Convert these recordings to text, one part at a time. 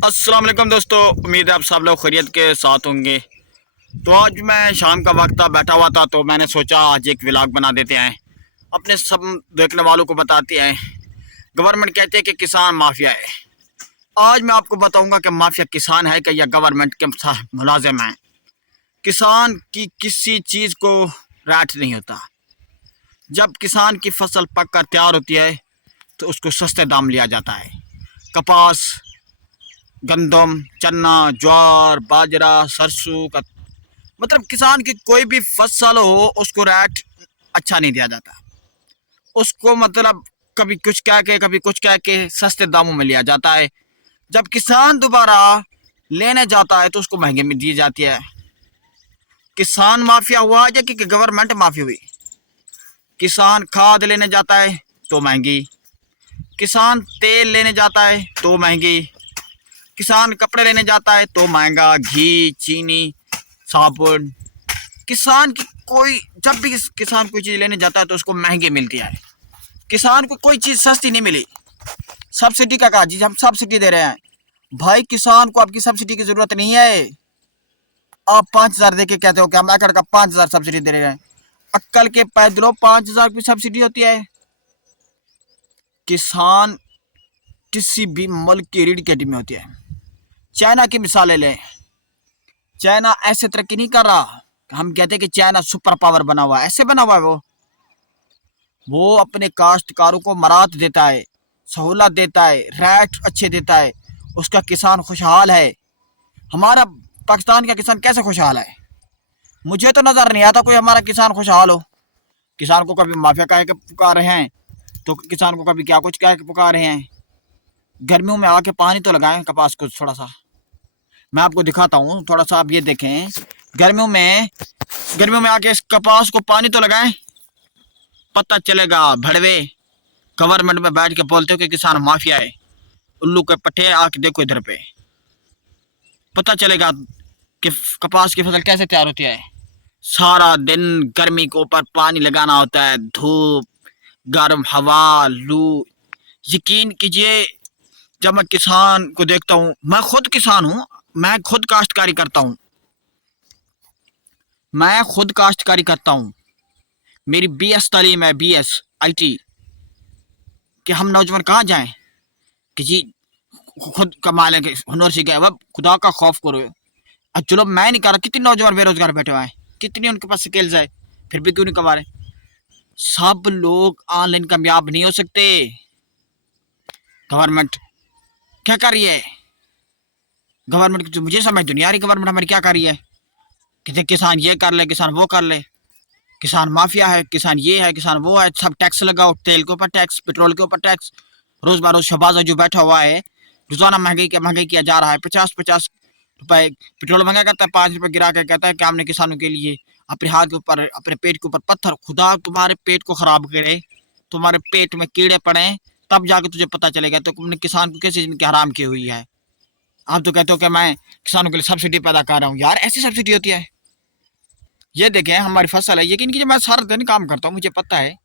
अस्सलाम वालेकुम दोस्तों, उम्मीद है आप सब लोग खैरियत के साथ होंगे। तो आज मैं शाम का वक्त था, बैठा हुआ था, तो मैंने सोचा आज एक व्लॉग बना देते हैं, अपने सब देखने वालों को बताते हैं। गवर्नमेंट कहते हैं कि किसान माफिया है। आज मैं आपको बताऊंगा कि माफिया किसान है कि या गवर्नमेंट के साथ मुलाजिम है। किसान की किसी चीज़ को राइट नहीं होता। जब किसान की फसल पक कर तैयार होती है तो उसको सस्ते दाम लिया जाता है। कपास, गंदम, चना, ज्वार, बाजरा, सरसों का मतलब किसान की कोई भी फसल हो उसको रेट अच्छा नहीं दिया जाता। उसको मतलब कभी कुछ कभी कुछ कह के सस्ते दामों में लिया जाता है। जब किसान दोबारा लेने जाता है तो उसको महंगे में दी जाती है। किसान माफिया हुआ या कि गवर्नमेंट माफी हुई। किसान खाद लेने जाता है तो महंगी, किसान तेल लेने जाता है तो महंगी, किसान कपड़े लेने जाता है तो महंगा, घी, चीनी, साबुन। किसान की कोई जब भी किसान कोई चीज़ लेने जाता है तो उसको महंगी मिलती है। किसान को कोई चीज़ सस्ती नहीं मिली। सब्सिडी का कहा जी, हम सब्सिडी दे रहे हैं। भाई किसान को आपकी सब्सिडी की जरूरत नहीं है। आप 5,000 दे के कहते हो कि हम एकड़ का 5,000 सब्सिडी दे रहे हैं। अक्कल के पैदलों 5,000 की सब्सिडी होती है। किसान किसी भी मुल्क की रीढ़ की हड्डी में होती है। चाइना की मिसालें लें। चाइना ऐसे तरक्की नहीं कर रहा। हम कहते हैं कि चाइना सुपर पावर बना हुआ है, ऐसे बना हुआ है। वो अपने काश्तकारों को मराहत देता है, सहूलत देता है, रेट अच्छे देता है। उसका किसान खुशहाल है। हमारा पाकिस्तान का किसान कैसे खुशहाल है? मुझे तो नजर नहीं आता कोई हमारा किसान खुशहाल हो। किसान को कभी माफिया कह के पुकार रहे हैं, तो किसान को कभी क्या कुछ कह के पुकार रहे हैं। गर्मियों में आके पानी तो लगाएं कपास को थोड़ा सा। मैं आपको दिखाता हूँ थोड़ा सा, आप ये देखें। गर्मियों में आके इस कपास को पानी तो लगाएं, पता चलेगा। भड़वे गवर्नमेंट में बैठ के बोलते हो कि किसान माफिया है। उल्लू के पट्टे आके देखो इधर पे, पता चलेगा कि कपास की फसल कैसे तैयार होती है। सारा दिन गर्मी के ऊपर पानी लगाना होता है, धूप, गर्म हवा, लू। यकीन कीजिए, जब मैं किसान को देखता हूँ, मैं खुद किसान हूँ, मैं खुद काश्तकारी करता हूँ, मेरी BS तालीम है, BS IT। कि हम नौजवान कहाँ जाएं कि जी खुद कमा लेंगे, हुनर सीखे। अब खुदा का खौफ करो। अब चलो मैं नहीं कर रहा, कितने नौजवान बेरोजगार बैठे हुए हैं, कितने उनके पास स्किल्स है, फिर भी क्यों नहीं कमा रहे। सब लोग ऑनलाइन कामयाब नहीं हो सकते। गवर्नमेंट क्या कर रही है? गवर्नमेंट की मुझे समझ तो नहीं आ रही, गवर्नमेंट हमारी क्या कर रही है कि किसान ये कर ले, किसान वो कर ले। किसान माफिया है, किसान ये है, किसान वो है। सब टैक्स लगाओ, तेल के ऊपर टैक्स, पेट्रोल के ऊपर टैक्स। रोज बरोज शहबाज जो बैठा हुआ है, रोजाना महंगाई किया जा रहा है। 50-50 रुपए पेट्रोल महंगा करता है, 5 रुपए गिरा के कहता है कि हमने किसानों के लिए अपने हाथ के ऊपर, अपने पेट के ऊपर पत्थर। खुदा तुम्हारे पेट को खराब करे, तुम्हारे पेट में कीड़े पड़े, तब जाके तुझे पता चलेगा तो तुमने किसान को कैसे जिनकी हराम की हुई है। आप तो कहते हो कि मैं किसानों के लिए सब्सिडी पैदा कर रहा हूँ। यार ऐसी सब्सिडी होती है? ये देखें हमारी फसल है। यकीन कीजिए मैं सारा दिन काम करता हूँ, मुझे पता है,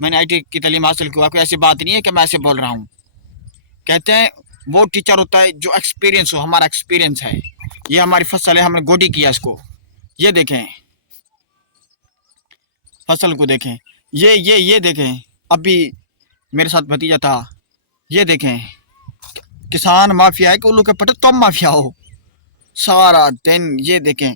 मैंने IT की तालीम हासिल की। कोई ऐसी बात नहीं है कि मैं ऐसे बोल रहा हूँ। कहते हैं वो टीचर होता है जो एक्सपीरियंस हो। हमारा एक्सपीरियंस है। ये हमारी फसल है, हमने गोडी किया इसको। ये देखें फसल को, देखें ये देखें। अभी मेरे साथ भतीजा था। ये देखें किसान माफिया है कि उल्लू के पट्टे तुम माफिया हो सारा दिन। ये देखें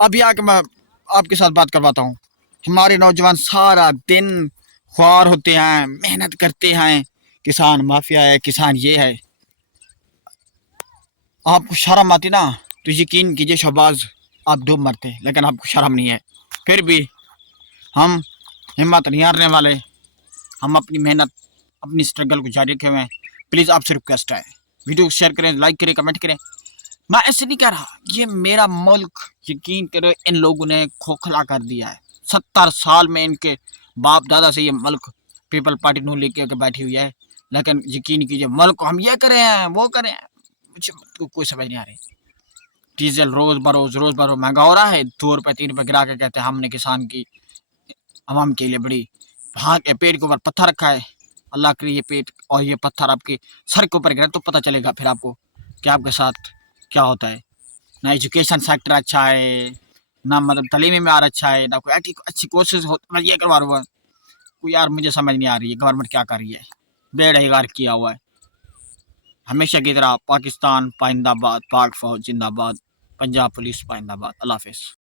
अभी आके मैं आपके साथ बात करवाता हूँ। हमारे नौजवान सारा दिन ख्वार होते हैं, मेहनत करते हैं। किसान माफिया है, किसान ये है। आपको शर्म आती ना तो यकीन कीजिए शहबाज आप डूब मरते, लेकिन आपको शर्म नहीं है। फिर भी हम हिम्मत नहीं हारने वाले। हम अपनी मेहनत, अपनी स्ट्रगल को जारी रखे हुए हैं। प्लीज़ आपसे रिक्वेस्ट है, वीडियो को शेयर करें, लाइक करें, कमेंट करें। मैं ऐसे नहीं कह रहा, ये मेरा मुल्क। यकीन करो इन लोगों ने खोखला कर दिया है। 70 साल में इनके बाप दादा से ये मुल्क पीपल पार्टी नू लेके बैठी हुई है। लेकिन यकीन कीजिए मुल्क हम ये करें हैं, वो करें हैं, मुझे कोई समझ नहीं आ रही। डीजल रोज बरोज महंगा हो रहा है। 2 रुपए 3 रुपए गिरा के कहते हैं हमने किसान की आवाम के लिए बड़ी। हाँ के पेट के ऊपर पत्थर रखा है। अल्लाह करे ये पेट और ये पत्थर आपके सर के ऊपर गिरा तो पता चलेगा फिर आपको کہ آپ کے ساتھ کیا ہوتا ہے. نہ ایجوکیشن سیکٹر اچھا ہے، نہ مطلب تعلیمی معیار اچھا ہے، نہ کوئی اچھی کورسز میں یہ کروا رہا ہوں. کوئی یار مجھے سمجھ نہیں آ رہی ہے گورنمنٹ کیا کر رہی ہے. بے روزگار کیا ہوا ہے. ہمیشہ کی طرح پاکستان پائندہ باد، پاک فوج زندہ باد، پنجاب پولیس پائندہ باد. اللہ حافظ.